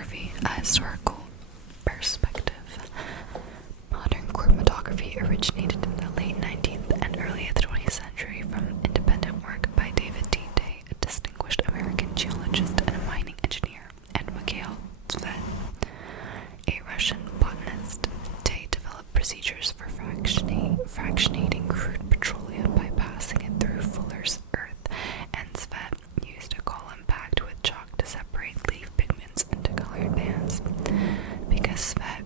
chromatography, a historical perspective. Modern chromatography originated in the late 19th and early 20th century from independent work by David T. Day, a distinguished American geologist and a mining engineer, and Mikhail Tsvet, a Russian botanist. Day developed procedures for fractionating crude petroleum by passing it through fuller's earth, and Tsvet used a column packed with chalk to separate leaf pigments into colored bands. Because Tsvet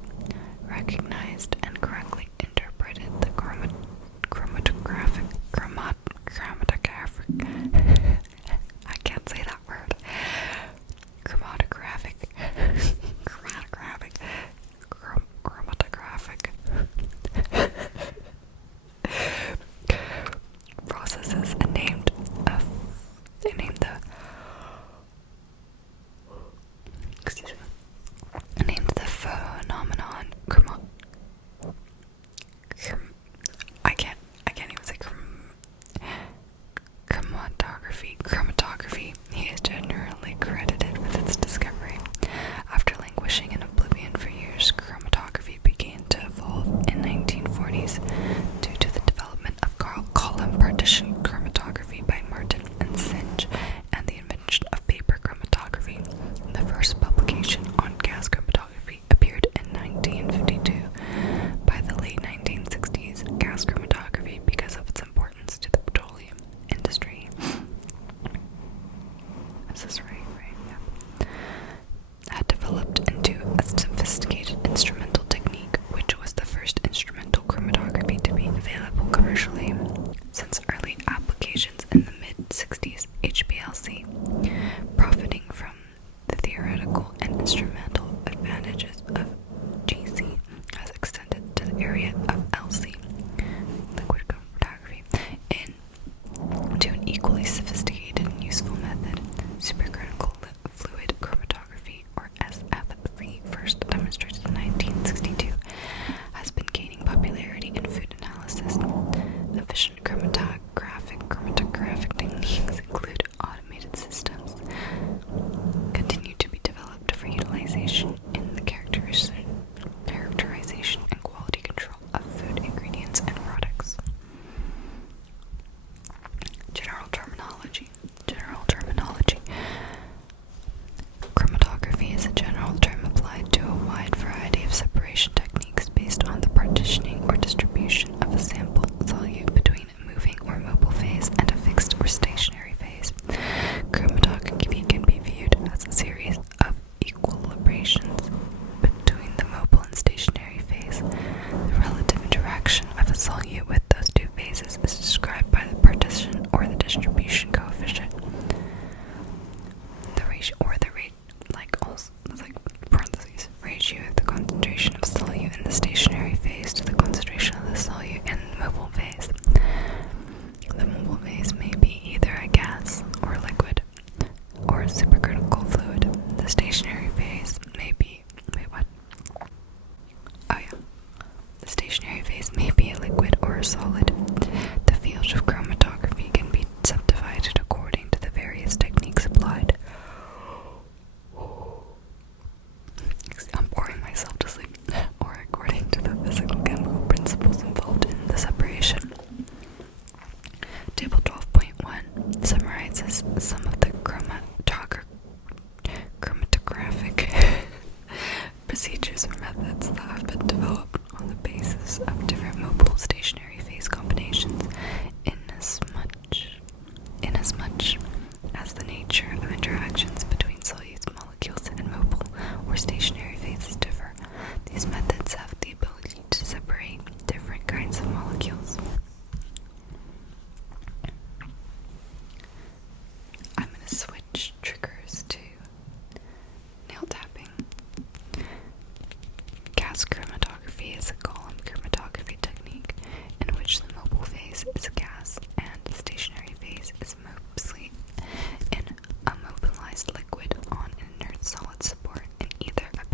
recognized and correctly interpreted the chromatographic I can't say that word. Chromatographic processes and named the phenomenon chromatography. He is generally credited with its discovery. After languishing in oblivion for years, chromatography began to evolve in 1940s due to the development of column partition chromatography by Martin and Singe and the invention of paper chromatography. The first publication on gas chromatography appeared in 1952. By the late 1960s, gas chromatography, because of its importance to the petroleum industry, had developed into a sophisticated instrumental technique, which was the first instrumental chromatography to be available commercially. Since early applications in the mid-60s, HPLC, profiting from the theoretical and instrumental advantages of GC, has extended to the area of LC, liquid chromatography, to an equally sophisticated and useful method, supercritical fluid chromatography, or SFC, first demonstrated in 1962, has been gaining popularity in food analysis. Efficient chromatographic techniques include automated systems, continue to be developed for utilization in the characterization and quality control of food ingredients and products. General terminology. Chromatography is a general term applied to a wide variety of separation techniques based on the partitioning or distribution of a sample solute between a moving or mobile phase and a fixed or stationary phase. Chromatography can be viewed as a series of equilibrations between the mobile and stationary phase. The relative interaction of a solute with those two phases is described by the partition or the distribution coefficient. The ratio, or the rate, ratio of the concentration of solute in the stationary phase to the concentration of the solute in the mobile phase. The mobile phase may be either a gas or liquid or a supercritical fluid. The stationary phase may be The stationary phase may be a liquid or a solid. The field of chromatography can be subdivided according to the various techniques applied. I'm boring myself to sleep. Or according to the physical chemical principles involved in the separation. Table 12.1 summarizes some of the chromatographic procedures or methods that have been developed on the basis of different mobile stationary phase combinations, inasmuch as the nature of interactions between solutes, molecules, and mobile or stationary phases differ. These methods have the ability to separate different kinds of molecules. I'm going to switch triggers to nail tapping. Gas chromatography is a column chromatography technique in which the mobile phase is gas and the stationary phase is mostly in a mobilized liquid on an inert solid support in either a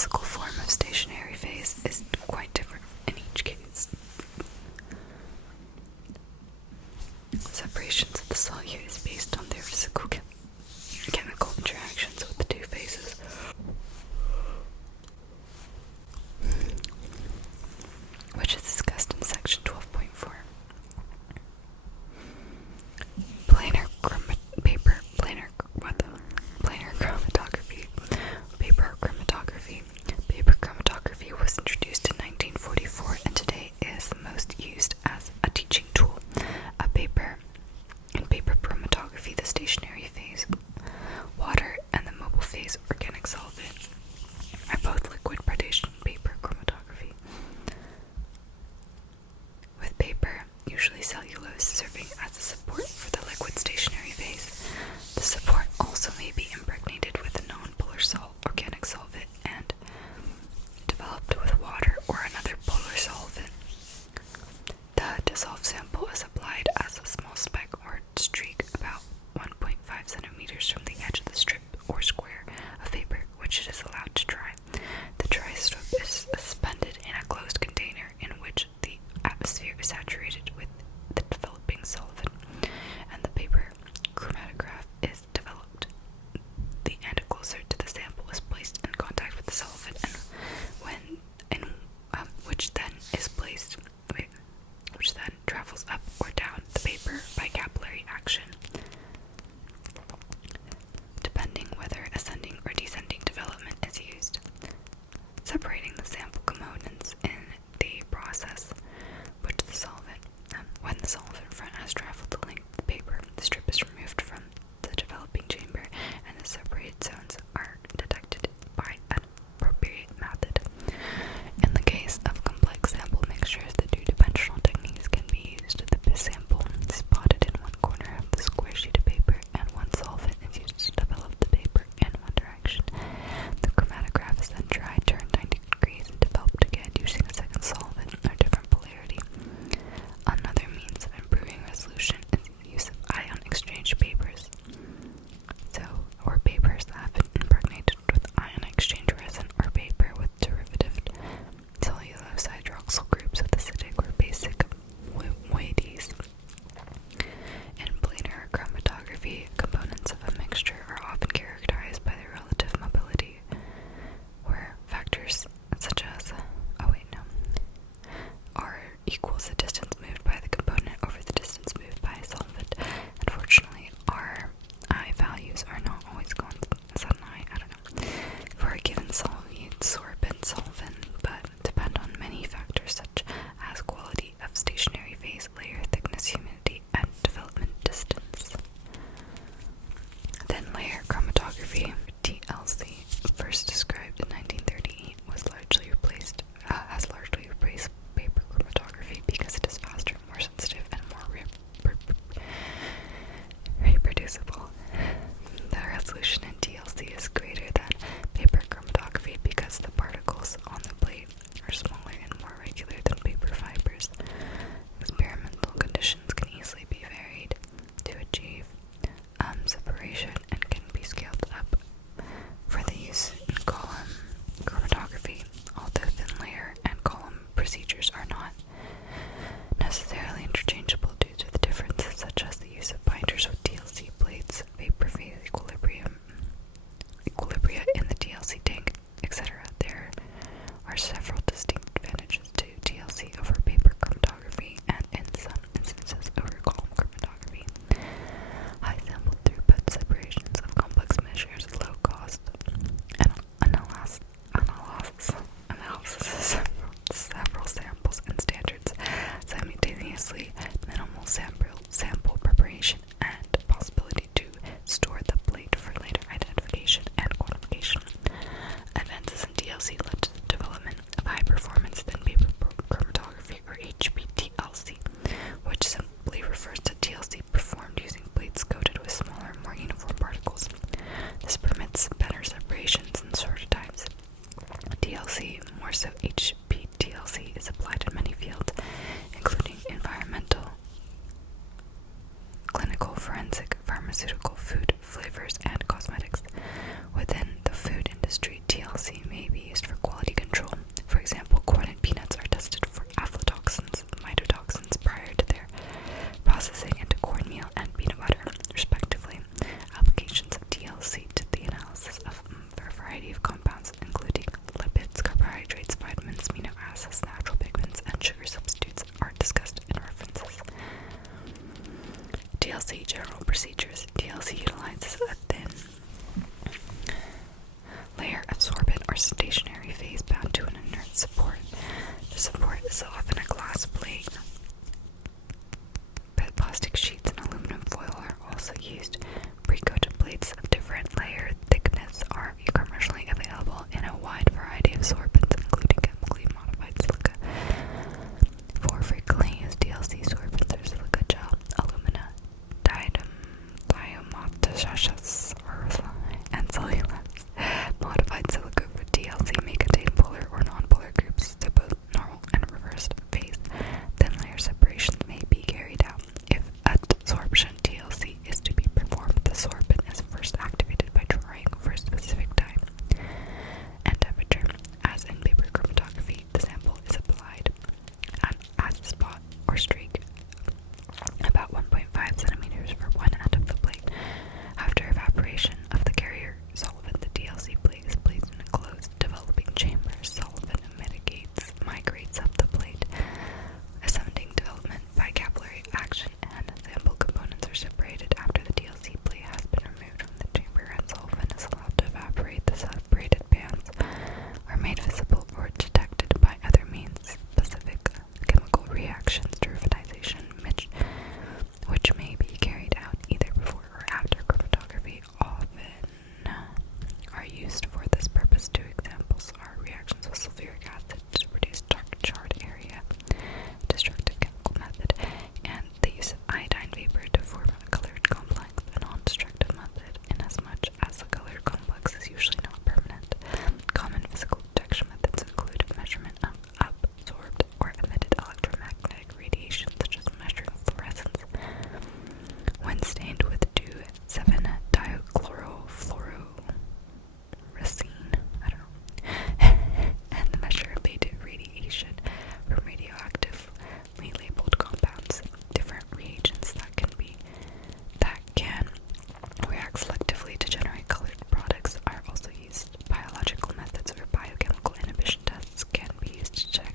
physical form of stationary phase is quite different in each case. Separations of the solute is based on their physical chemical interactions with the two phases. Which is discussed in section 12.4. Planar chromatography. Paper chromatography. Paper chromatography was introduced in 1944 and today is the most used as a teaching tool. In paper chromatography, the stationary phase, water, and the mobile phase, organic solvent, are both liquid predation paper chromatography. With paper, usually cellulose, serving as a support for the liquid stationary phase. The support also may be impregnated with a non-polar organic solvent and developed with water or another polar solvent. The dissolved sample is applied as a small speck or streak about 1.5 centimeters from the edge of the strip or square of paper, which it is allowed to dry. The dry strip is suspended in a closed container in which the atmosphere is saturated with the developing solvent, and the paper chromatograph is developed. The end closer to the sample is placed in contact with the solvent, which then travels up or down the paper by capillary action. Depending whether ascending or descending development is stationary phase bound to an inert support. The support is often a glass plate. But plastic sheets and aluminum foil are also used. Pre-coated plates of different layer thickness are commercially available in a wide variety of sorbents, including chemically modified silica. For frequently used DLC sorbents are silica gel, alumina, diatomaceous, and cellulose. Modified silica for DLC may contain polar or non-polar groups to both normal and reversed phase. Thin layer separations may be carried out. If adsorption TLC is to be performed, the sorbent is first activated by drying for a specific time and temperature. As in paper chromatography, the sample is applied as a spot or streak about 1.5 centimeters for one end of the plate. After evaporation of the carrier solvent, the DLC plate is placed in a closed developing chamber. Solvent migrates up the plate, ascending development by capillary action, and sample components are separated after the DLC plate has been removed from the chamber and solvent is allowed to evaporate. The separated bands are made visible or detected by other means, specific chemical reactions, derivatization, which may be carried out either before or after chromatography, often are used for this purpose. Two examples are reactions with sulfuric acid to produce dark charred area, destructive chemical method, and the use of iodine vapor to form a colored complex, a non-destructive method, inasmuch as the colored complex is usually not permanent. Common physical detection methods include measurement of absorbed or emitted electromagnetic radiation, such as measuring fluorescence when stained with 2,7-diachlorofluorocene, and the measure of beta radiation from radioactively labeled compounds. Different reagents that can react selectively to generate colored products are also used. Biological methods or biochemical inhibition tests can be used to check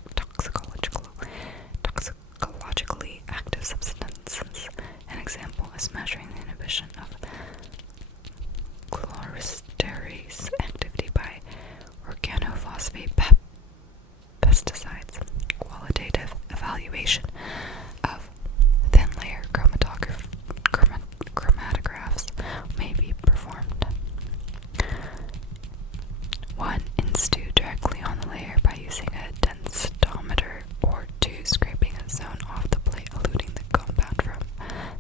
toxicologically active substances. An example is measuring the inhibition of chlorysterase activity by organophosphate pesticides. Qualitative evaluation of thin layer chromatographs may be performed. 1. Instew directly on the layer by using a densitometer, or 2. Scraping a zone off the plate, eluting the compound from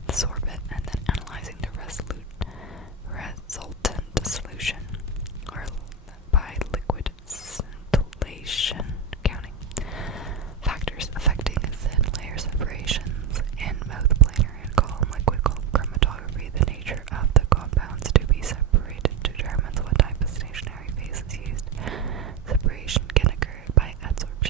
the sorbent, and then analyzing the resultant solution, or by liquid scintillation counting. Factors affecting thin layer separations in both planar and column liquid chromatography. The nature of the compounds to be separated determines what type of stationary phase is used. Separation can occur by adsorption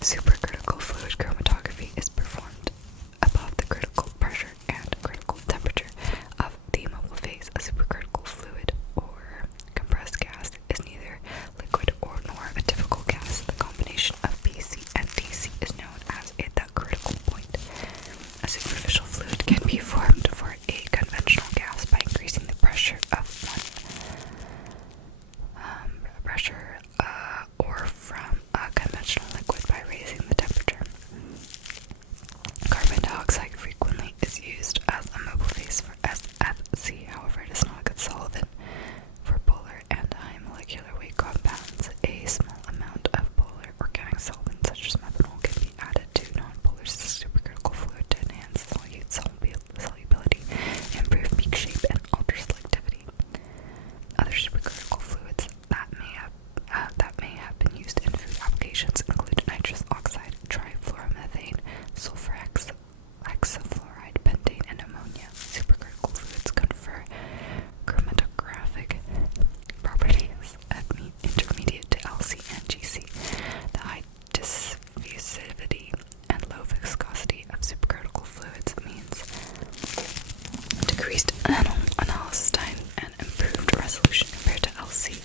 Supercritical fluid chromatography is performed above the critical pressure and critical temperature of the mobile phase. A supercritical fluid or compressed gas is neither liquid nor a typical gas. The combination of BC and DC is known as the critical point. A superficial fluid can be formed for a conventional gas by increasing the pressure of or from a conventional liquid by raising the temperature. Carbon dioxide frequently is used as a mobile phase for SFC, however it is not a good solvent for polar and high molecular weight compounds. A small amount of polar organic solvent such as methanol can be added to non-polar supercritical fluid to enhance solute solubility, improve peak shape, and alter selectivity. Other supercritical fluids that may have been used in food applications include nitrous oxide, trifluoromethane, sulfur hexafluoride, pentane, and ammonia. Supercritical fluids confer chromatographic properties intermediate to LC and GC. The high diffusivity and low viscosity of supercritical fluids means decreased analysis time and improved resolution compared to LC.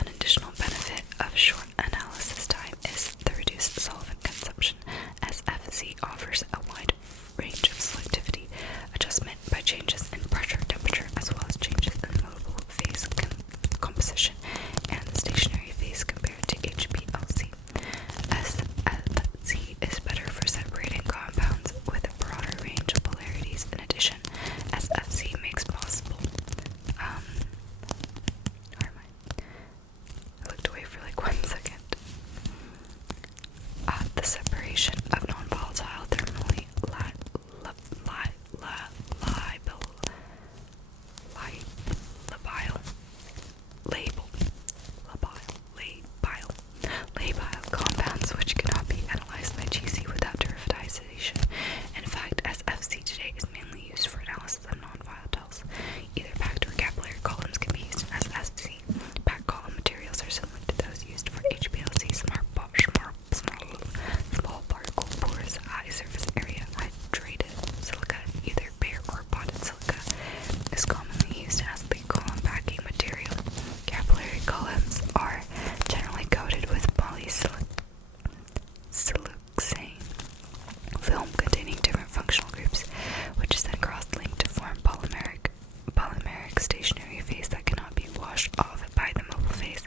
An additional benefit of short analysis time is the reduced solvent consumption. SFC offers a wide range of selectivity adjustment by changes in pressure, temperature, as well as changes in mobile phase composition and the stationary phase compared to HPLC. SFC is better for separating compounds with a broader range of polarities. In addition, SFC makes possible I looked away for like 1 second. The separation of non-volatile thermally labile compounds which cannot be analyzed by GC without derivatization. In fact, SFC today is mainly used for analysis of non-volatiles. Either packed or capillary columns can be used as SFC. Packed column materials are similar to those used for HPLC. Small particle pores, high surface area, hydrated silica, either bare or bonded silica, is commonly used as the column packing material. Capillary columns are generally coated with polysiloxane film containing different functional groups, which is then cross-linked to form polymeric stationary phase that cannot be washed off by the mobile phase.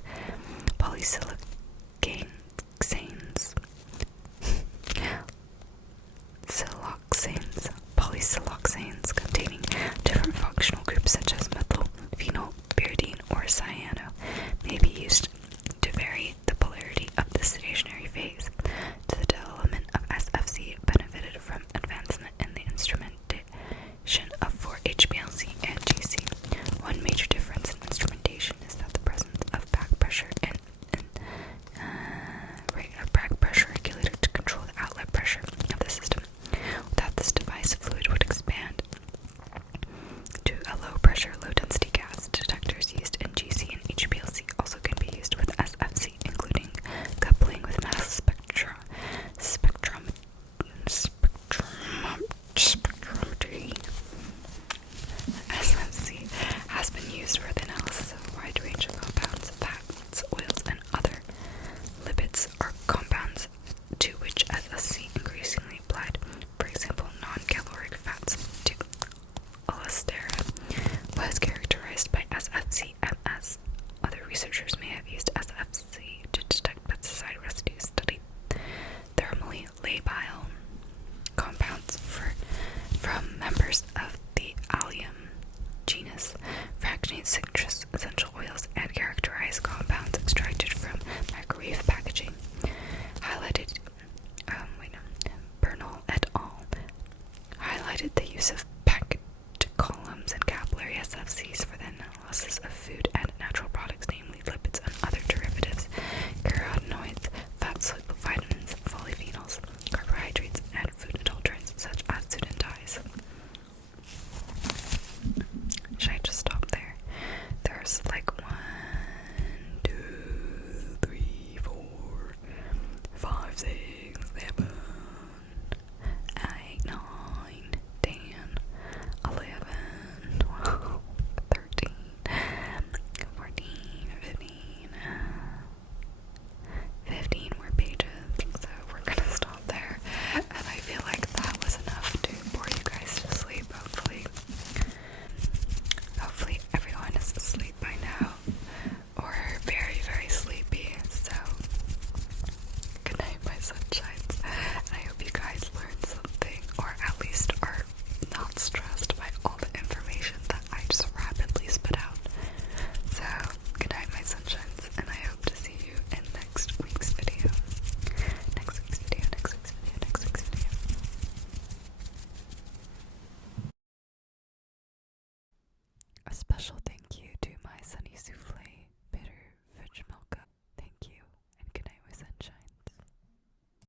Polysiloxanes containing different functional groups such as methyl, phenol, pyridine, or cyano may be used to vary the polarity of the stationary phase. The development of SFC benefited from advancement in the instrumentation for HPLC and GC. One major difference in instrumentation is that the presence of back pressure and a back pressure regulator to control the outlet pressure of the system. Without this device, fluid would expand to a low pressure, low density gas. Detectors used in GC and HPLC also can be used with SFC, including coupling with mass spectrometry. SFC has been used for the analysis of a wide range of compounds, fats, oils, and other lipids or compounds to which SFC increasingly applied. For example, non-caloric fats to Olestera was characterized by SFC-MS. Other researchers may have used SFC to detect pesticide residues, studied thermally labile compounds from members of the Allium genus, fractionate citrus essential oils, and characterize compounds extracted from microwave packaging. Bernal et al. Highlighted the use of